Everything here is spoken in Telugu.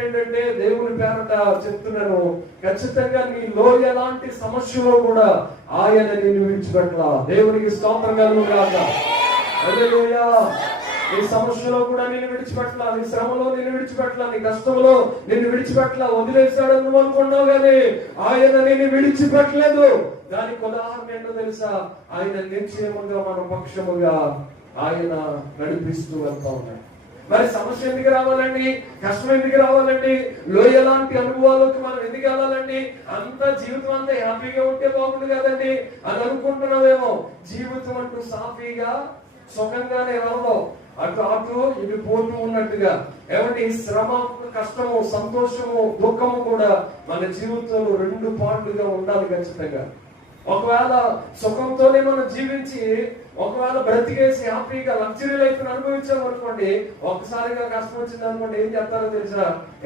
ఏంటంటే దేవుని పేరట చెప్తున్నాను, ఖచ్చితంగా నీలో ఎలాంటి సమస్యలో కూడా ఆయన నిన్ను విడిచిపెట్టలా. దేవునికి స్తోత్రం కలుగుగాక. హల్లెలూయా. నీ సమస్యలో కూడా నిన్ను విడిచిపెట్టలా, నీ శ్రమలో నిన్ను విడిచిపెట్టలా, నీ కష్టంలో నిన్ను విడిచిపెట్టలా. వదిలేశాడు నువ్వు అనుకున్నావు కానీ ఆయన నిన్ను విడిచిపెట్టలేదు. దానికి ఉదాహరణ ఏంటో తెలుసా? ఆయన నిశ్చయముగా మన పక్షముగా ఆయన నడిపిస్తూ వెళ్తా ఉన్నాడు. మరి సమస్య ఎందుకు రావాలండి? కష్టం ఎందుకు రావాలండి? లోయలాంటి అనుభవాలకు మనం ఎందుకు వెళ్ళాలండి? అంత జీవితం అంతా హ్యాపీగా ఉంటే బాగుండు కదండి అని అనుకుంటున్నావేమో. జీవితం అంటూ సాఫీగా సుఖంగానే వెళ్ళవు. అటు ఇవి పోతూ ఉన్నట్టుగా. ఏమంటే శ్రమ, కష్టము, సంతోషము, దుఃఖము కూడా మన జీవితంలో రెండు పార్ట్లుగా ఉండాలి ఖచ్చితంగా. ఒకవేళ సుఖంతోనే మనం జీవించి ఒకవేళ బ్రతికేసి హ్యాపీగా లగ్జరీ లైఫ్ అనుభవించాం అనుకోండి, ఒక్కసారిగా కష్టం వచ్చింది అనుకోండి, ఏం చేస్తారో తెలుసా?